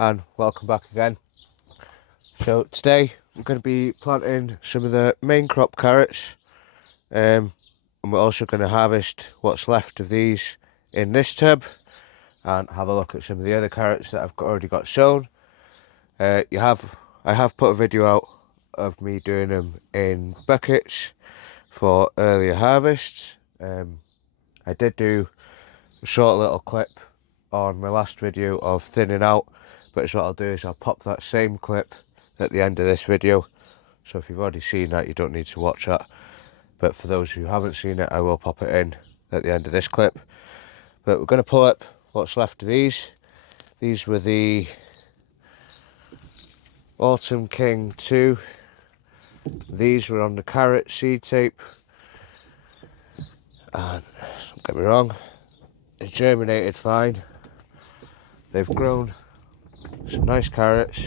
and welcome back again. So today I'm going to be planting some of the main crop carrots, and we're also going to harvest what's left of these in this tub and have a look at some of the other carrots that I've already got sown. I have put a video out of me doing them in buckets for earlier harvests. I did do a short little clip on my last video of thinning out, but what I'll do is I'll pop that same clip at the end of this video, so if you've already seen that you don't need to watch that, but for those who haven't seen it I will pop it in at the end of this clip. But we're going to pull up what's left of these. These were the Autumn King 2. These were on the carrot seed tape, and don't get me wrong, they germinated fine. They've grown some nice carrots,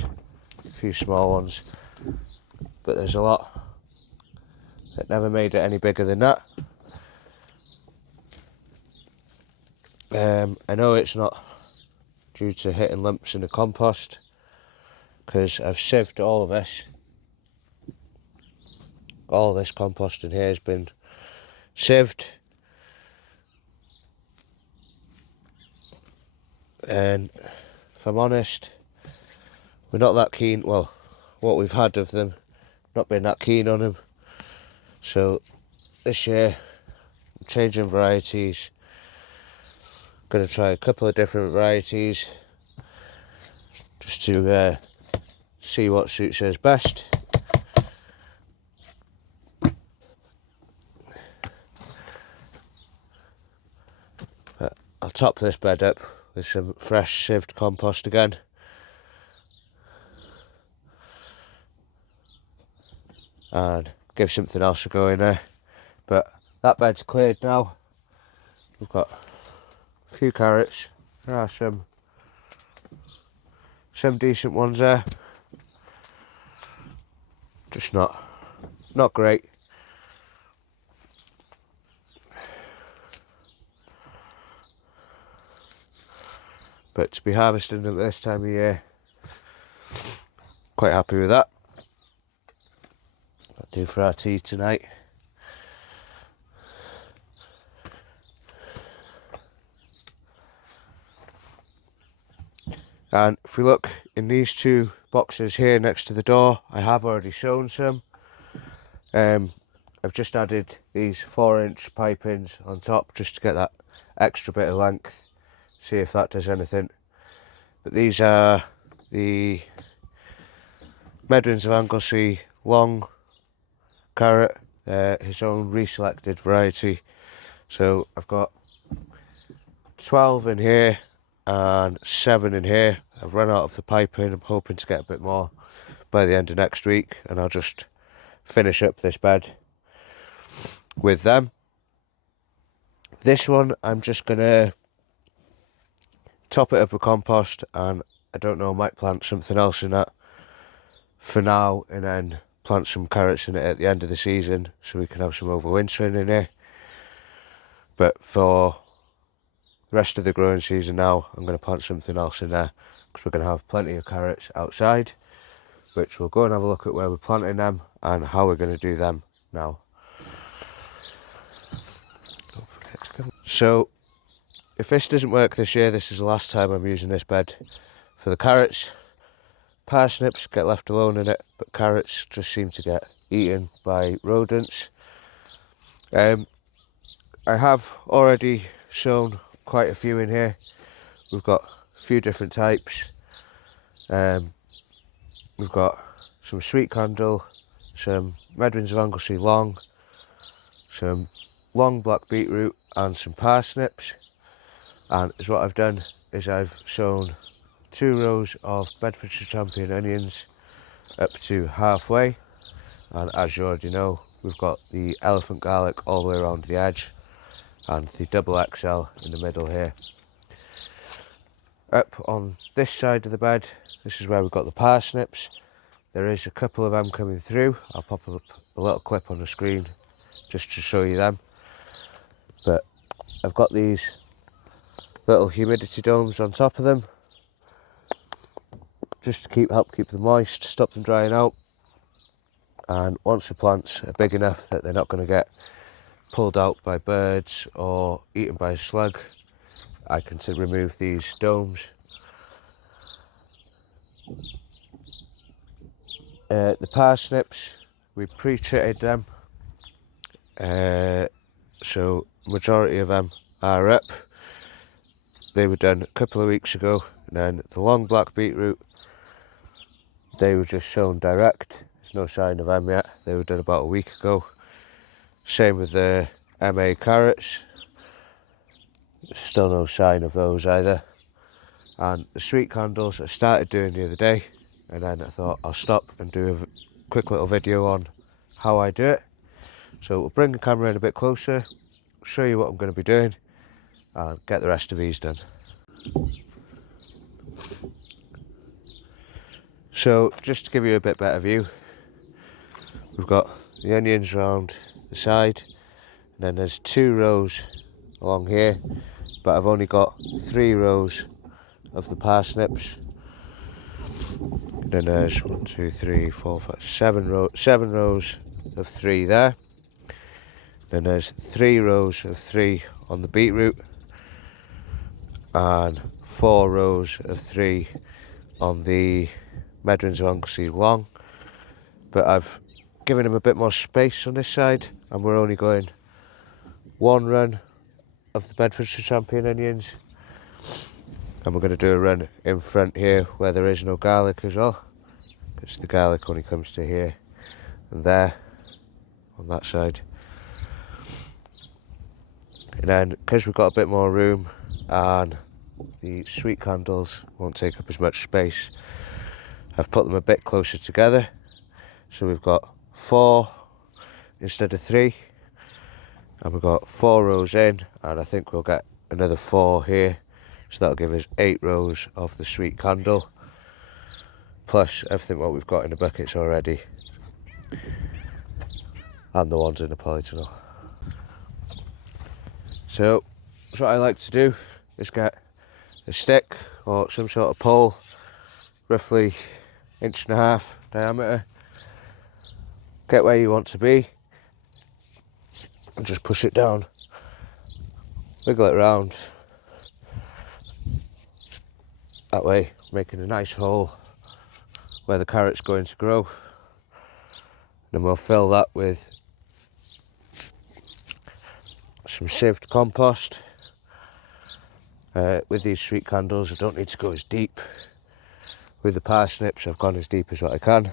a few small ones, but there's a lot that never made it any bigger than that. I know it's not due to hitting lumps in the compost, because I've sieved all of this. All this compost in here has been sieved, and if I'm honest, we're not that keen. Well, what we've had of them, not been that keen on them. So this year I'm changing varieties. Going to try a couple of different varieties just to see what suits us best. But I'll top this bed up with some fresh sieved compost again. And give something else a go in there. But that bed's cleared now. We've got a few carrots. There are some decent ones there. Just not great. But to be harvesting them at this time of year, quite happy with that. That'll do for our tea tonight. And if we look in these two boxes here next to the door, I have already sown some. I've just added these 4-inch pipings on top just to get that extra bit of length, see if that does anything. But these are the Medwins of Anglesey long carrot, his own reselected variety. So I've got 12 in here and 7 in here. I've run out of the piping. I'm hoping to get a bit more by the end of next week, and I'll just finish up this bed with them. This one I'm just gonna top it up with compost, and I don't know, I might plant something else in that for now, and then plant some carrots in it at the end of the season so we can have some overwintering in here. But for the rest of the growing season now, I'm going to plant something else in there, because we're going to have plenty of carrots outside, which we'll go and have a look at where we're planting them and how we're going to do them now. Don't forget to come. So if this doesn't work this year, this is the last time I'm using this bed for the carrots. Parsnips get left alone in it, but carrots just seem to get eaten by rodents. I have already sown quite a few in here. We've got a few different types. We've got some sweet candle, some Medwins of Anglesey long, some long black beetroot, and some parsnips. And what I've done is I've sown 2 rows of Bedfordshire Champion onions up to halfway, and as you already know, we've got the elephant garlic all the way around the edge and the double XL in the middle here. Up on this side of the bed, this is where we've got the parsnips. There is a couple of them coming through. I'll pop up a little clip on the screen just to show you them. But I've got these little humidity domes on top of them, just to help keep them moist, stop them drying out. And once the plants are big enough that they're not going to get pulled out by birds or eaten by a slug, I can remove these domes. The parsnips, we pre-treated them, so majority of them are up. They were done a couple of weeks ago. And then the long black beetroot, they were just shown direct. There's no sign of them yet. They were done about a week ago. Same with the MA carrots. Still no sign of those either. And the sweet candles I started doing the other day, and then I thought I'll stop and do a quick little video on how I do it. So we'll bring the camera in a bit closer, show you what I'm going to be doing, and get the rest of these done. So just to give you a bit better view, we've got the onions round the side, and then there's 2 rows along here, but I've only got 3 rows of the parsnips. And then there's 1, 2, 3, 4, 5, 7 rows of 3 there. Then there's 3 rows of 3 on the beetroot, and 4 rows of 3 on the Medrins Lonksy long. But I've given him a bit more space on this side, and we're only going 1 run of the Bedfordshire Champion onions, and we're going to do a run in front here where there is no garlic as well, because the garlic only comes to here and there on that side. And then because we've got a bit more room and the sweet candles won't take up as much space, I've put them a bit closer together, so we've got 4 instead of 3, and we've got 4 rows in, and I think we'll get another 4 here, so that'll give us 8 rows of the sweet candle, plus everything what we've got in the buckets already, and the ones in the polytunnel. So what I like to do is get a stick or some sort of pole, roughly 1.5 inches diameter, get where you want to be, and just push it down, wiggle it around, that way making a nice hole where the carrot's going to grow. Then we'll fill that with some sieved compost. With these sweet candles I don't need to go as deep. With the parsnips I've gone as deep as what I can,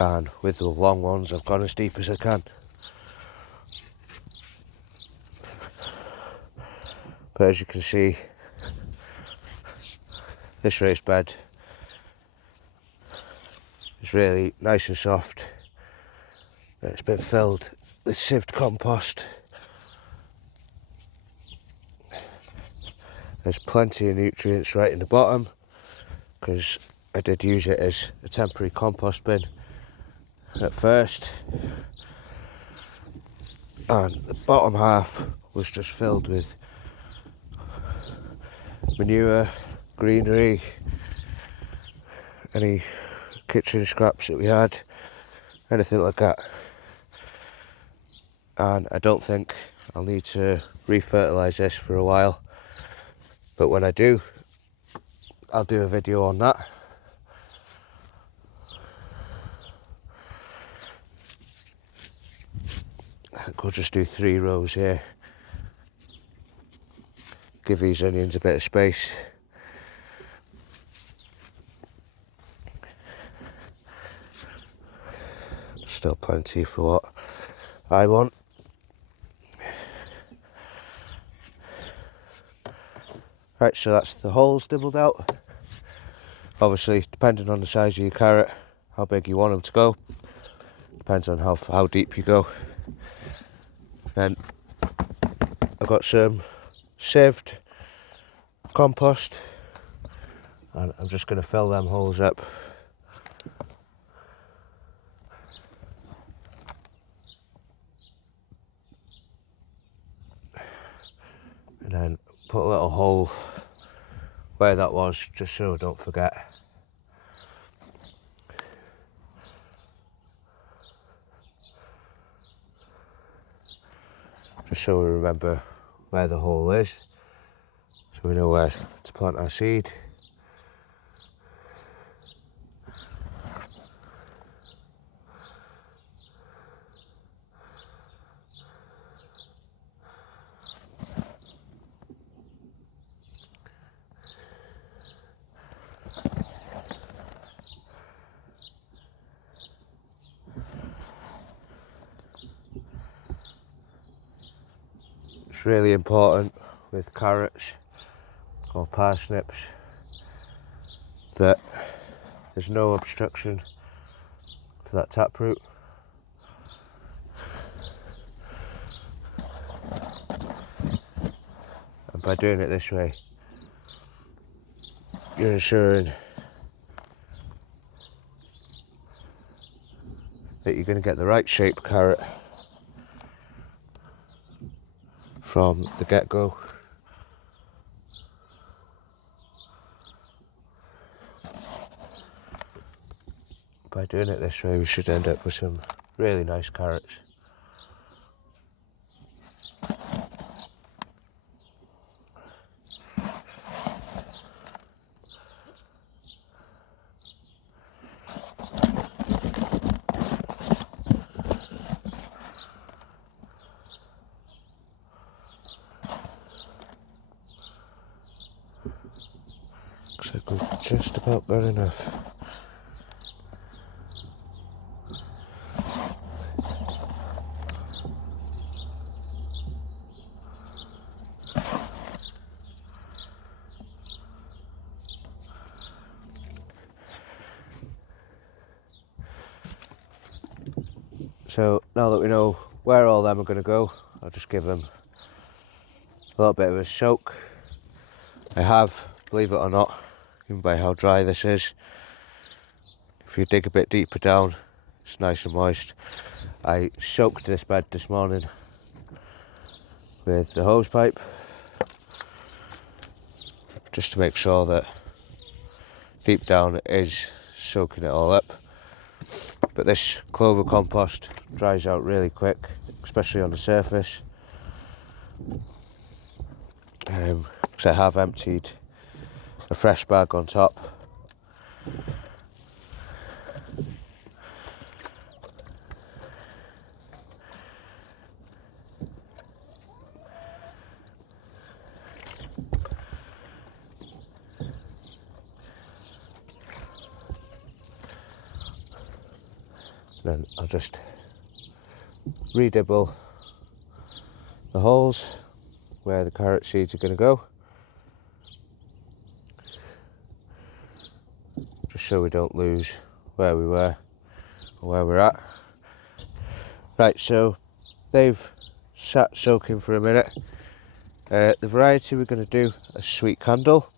and with the long ones I've gone as deep as I can. But as you can see, this raised bed is really nice and soft. It's been filled with sieved compost. There's plenty of nutrients right in the bottom, because I did use it as a temporary compost bin at first, and the bottom half was just filled with manure, greenery, any kitchen scraps that we had, anything like that. And I don't think I'll need to refertilise this for a while, but when I do, I'll do a video on that. I think we'll just do 3 rows here, give these onions a bit of space. Still plenty for what I want. Right, so that's the holes divilled out. Obviously, depending on the size of your carrot, how big you want them to go, depends on how deep you go. Then I've got some sieved compost, and I'm just going to fill them holes up. And then put a little hole where that was, just so I don't forget. Just so we remember where the hole is, so we know where to plant our seed. It's really important with carrots or parsnips that there's no obstruction for that taproot. And by doing it this way, you're ensuring that you're going to get the right shaped carrot from the get-go. By doing it this way, we should end up with some really nice carrots. Looks like we've just about got enough. So now that we know where all them are going to go, I'll just give them a little bit of a soak. I have, believe it or not, even by how dry this is, if you dig a bit deeper down, it's nice and moist. I soaked this bed this morning with the hose pipe, just to make sure that deep down it is soaking it all up. But this clover compost dries out really quick, especially on the surface. So I have emptied a fresh bag on top. Then I'll just redibble the holes where the carrot seeds are going to go, just so we don't lose where we were or where we're at. Right, so they've sat soaking for a minute. The variety we're going to do a sweet candle.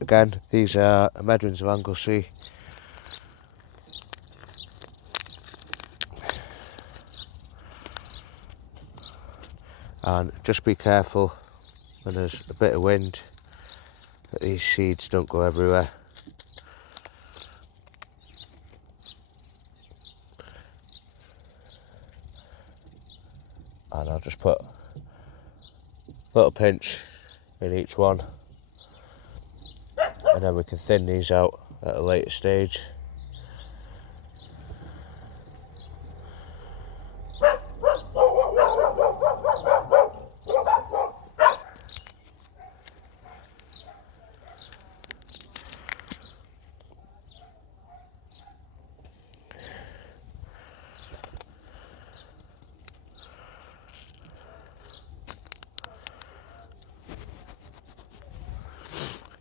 Again, these are medrins of Anglesey. And just be careful when there's a bit of wind that these seeds don't go everywhere. And I'll just put a little pinch in each one, and then we can thin these out at a later stage.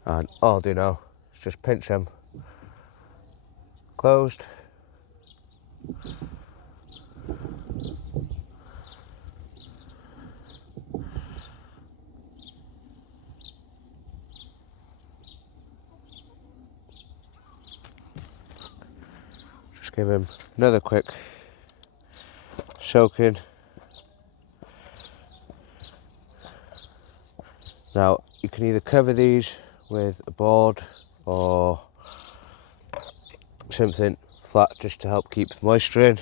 And all I'll do now is just pinch them closed. Just give him another quick soaking. Now you can either cover these with a board or something flat just to help keep the moisture in,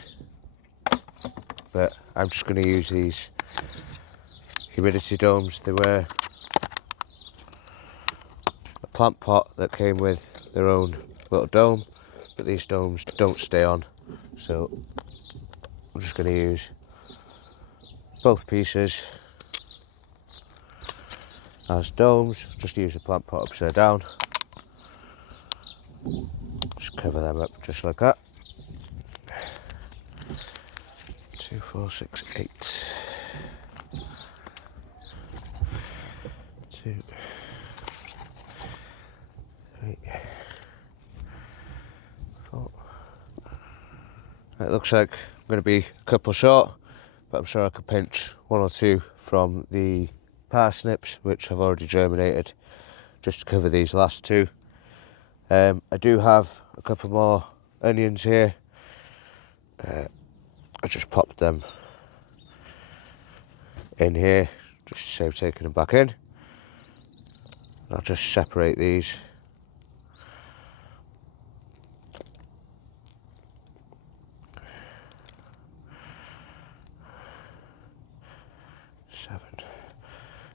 but I'm just going to use these humidity domes. They were a plant pot that came with their own little dome, but these domes don't stay on, so I'm just going to use both pieces as domes. Just use the plant pot upside down, just cover them up just like that. 2, 4, 6, 8. 2, 3, 4. It looks like I'm going to be a couple short, but I'm sure I could pinch 1 or 2 from the parsnips, which have already germinated, just to cover these last 2. I do have a couple more onions here. I just popped them in here, just to save taking them back in. I'll just separate these.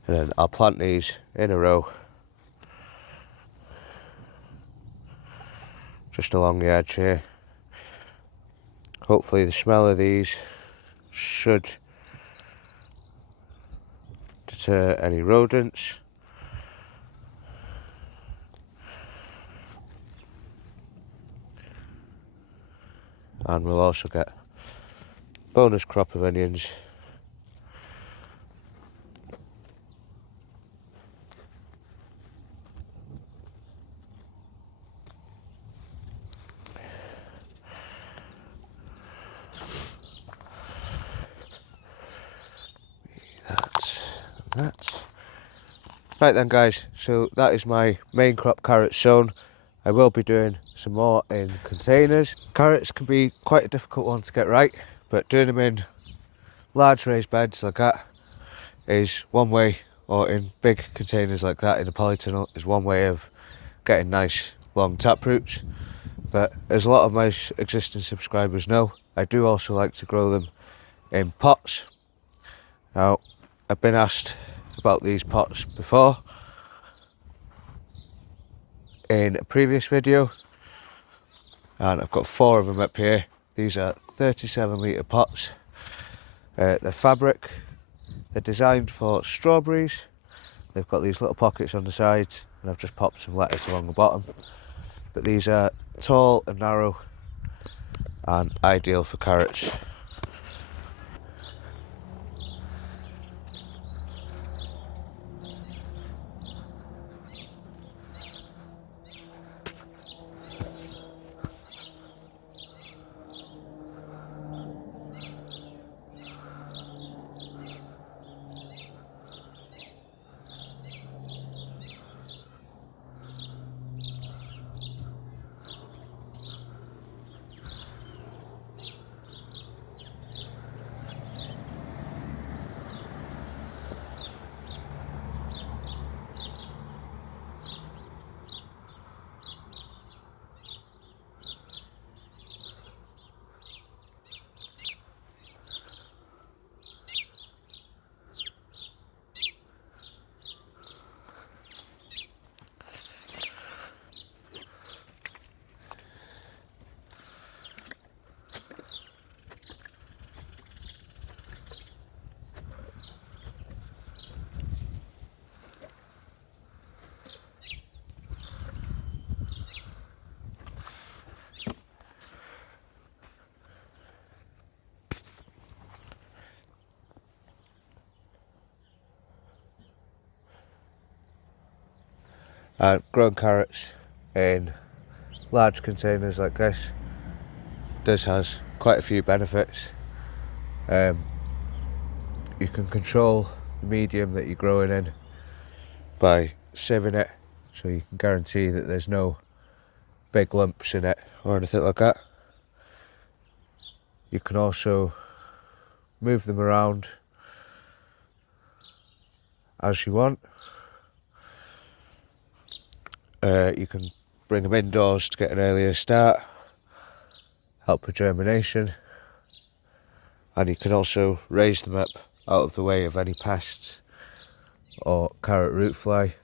And then I'll plant these in a row, just along the edge here. Hopefully the smell of these should deter any rodents. And we'll also get bonus crop of onions. That. Right then guys, so that is my main crop carrots sown. I will be doing some more in containers. Carrots can be quite a difficult one to get right, but doing them in large raised beds like that is one way, or in big containers like that in a polytunnel is one way of getting nice long taproots. But as a lot of my existing subscribers know, I do also like to grow them in pots. Now, I've been asked about these pots before in a previous video, and I've got 4 of them up here. These are 37 litre pots. They're fabric. They're designed for strawberries. They've got these little pockets on the sides, and I've just popped some lettuce along the bottom. But these are tall and narrow and ideal for carrots. Growing carrots in large containers like this has quite a few benefits. You can control the medium that you're growing in by sieving it, so you can guarantee that there's no big lumps in it or anything like that. You can also move them around as you want. You can bring them indoors to get an earlier start, help with germination, and you can also raise them up out of the way of any pests or carrot root fly,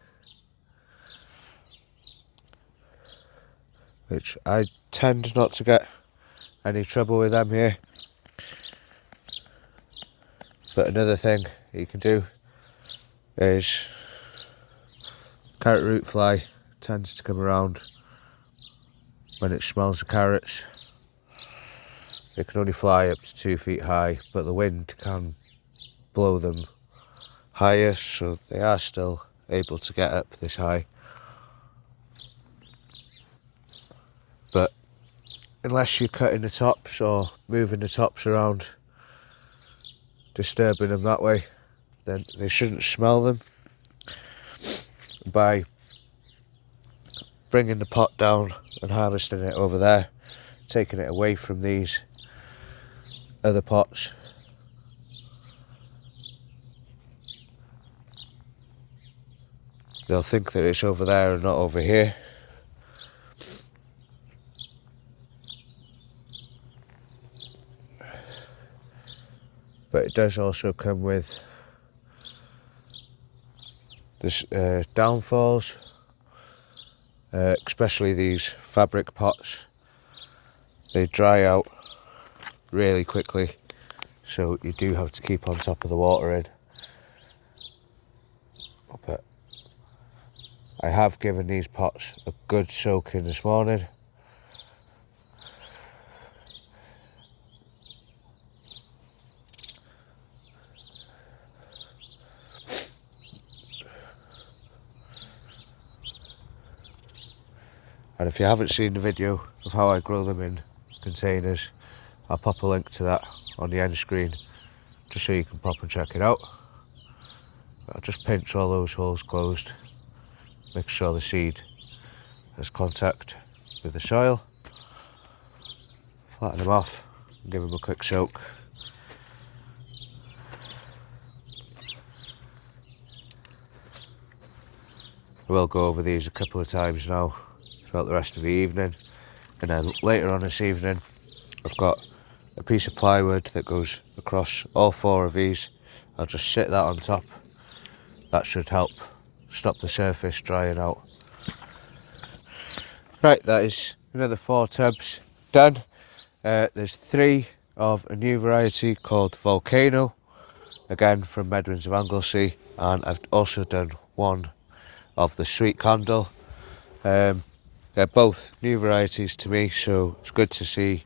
which I tend not to get any trouble with them here. But another thing you can do is carrot root fly tends to come around when it smells the carrots. It can only fly up to 2 feet high, but the wind can blow them higher, so they are still able to get up this high. But unless you're cutting the tops or moving the tops around, disturbing them that way, then they shouldn't smell them. By bringing the pot down and harvesting it over there, taking it away from these other pots, they'll think that it's over there and not over here. But it does also come with this downfalls, especially these fabric pots. They dry out really quickly, so you do have to keep on top of the watering. But I have given these pots a good soaking this morning. And if you haven't seen the video of how I grow them in containers, I'll pop a link to that on the end screen, just so you can pop and check it out. I'll just pinch all those holes closed, make sure the seed has contact with the soil, flatten them off and give them a quick soak. I will go over these a couple of times now throughout the rest of the evening, and then later on this evening I've got a piece of plywood that goes across all 4 of these. I'll just sit that on top. That should help stop the surface drying out. Right, that is another 4 tubs done. There's 3 of a new variety called Volcano, again from Medwins of Anglesey, and I've also done 1 of the Sweet Candle. They're both new varieties to me, so it's good to see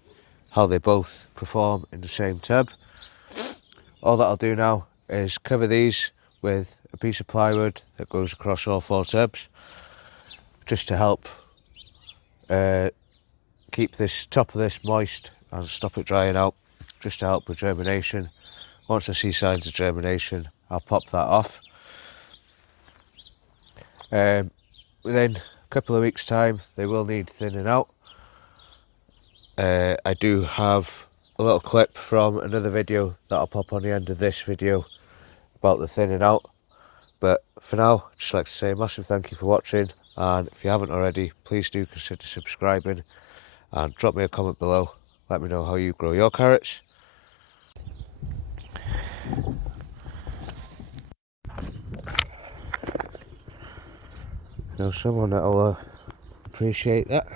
how they both perform in the same tub. All that I'll do now is cover these with a piece of plywood that goes across all 4 tubs, just to help keep this top of this moist and stop it drying out, just to help with germination. Once I see signs of germination, I'll pop that off. Within a couple of weeks' time, they will need thinning out. I do have a little clip from another video that I'll pop on the end of this video about the thinning out. But for now, I'd just like to say a massive thank you for watching, and if you haven't already, please do consider subscribing and drop me a comment below. Let me know how you grow your carrots. Know someone that'll appreciate that.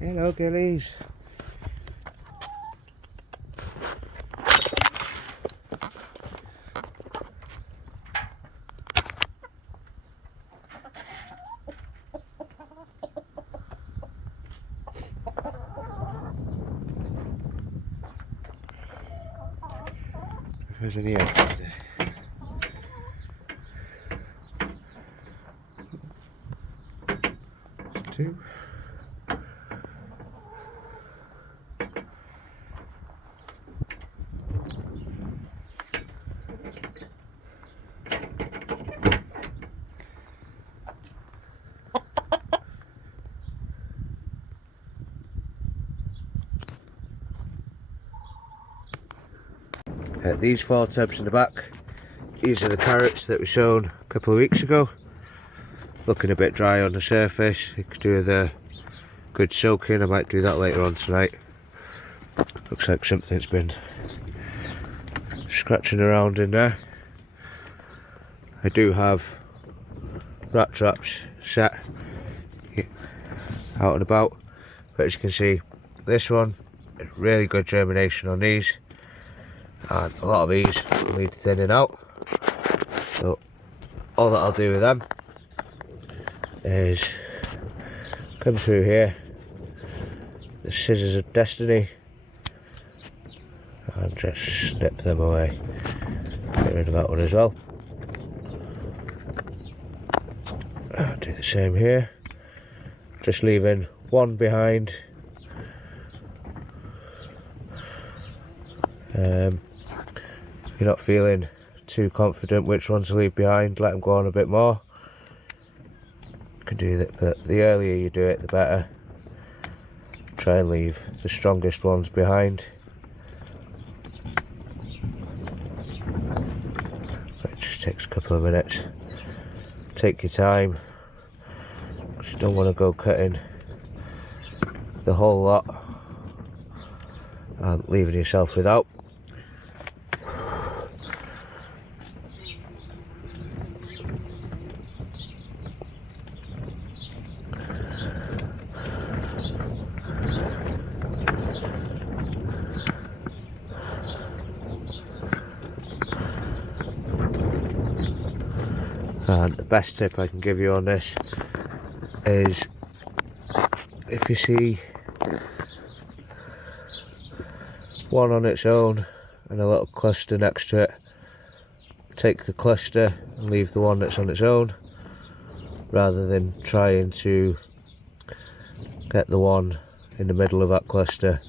Hello, gillies. If there's any eggs today. There's 2. These 4 tubs in the back These are the carrots that we sown a couple of weeks ago. Looking a bit dry on the surface. You could do the good soaking. I might do that later on tonight. Looks like something's been scratching around in there. I do have rat traps set out and about, but as you can see, this one, really good germination on these, and a lot of these need thinning out. So all that I'll do with them is come through here, the scissors of destiny, and just snip them away. Get rid of that one as well. I'll do the same here, just leaving one behind. If you're not feeling too confident which ones to leave behind, let them go on a bit more. You can do that, but the earlier you do it, the better. Try and leave the strongest ones behind. It just takes a couple of minutes. Take your time, because you don't want to go cutting the whole lot and leaving yourself without. And the best tip I can give you on this is, if you see one on its own and a little cluster next to it, take the cluster and leave the one that's on its own, rather than trying to get the one in the middle of that cluster.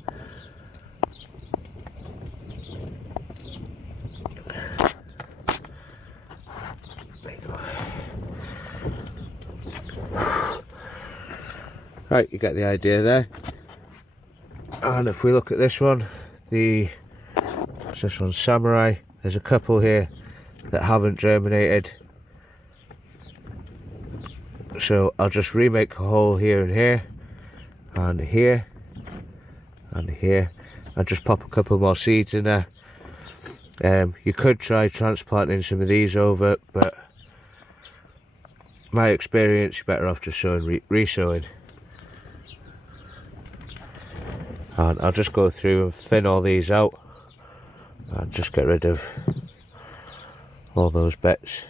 Right, you get the idea there. And if we look at this one, this one's Samurai. There's a couple here that haven't germinated, so I'll just remake a hole here and here, and here, and here, and just pop a couple more seeds in there. You could try transplanting some of these over, but my experience, you're better off just sowing, re-sowing. And I'll just go through and thin all these out and just get rid of all those bits,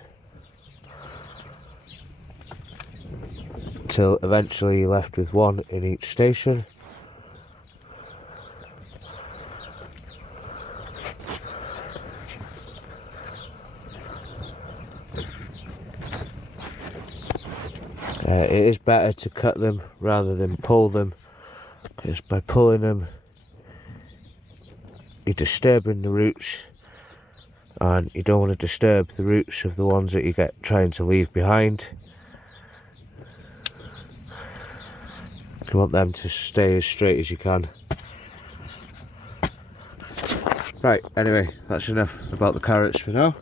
till eventually you're left with one in each station. It is better to cut them rather than pull them, because by pulling them you're disturbing the roots, and you don't want to disturb the roots of the ones that you get trying to leave behind. You want them to stay as straight as you can. Right, anyway, that's enough about the carrots for now.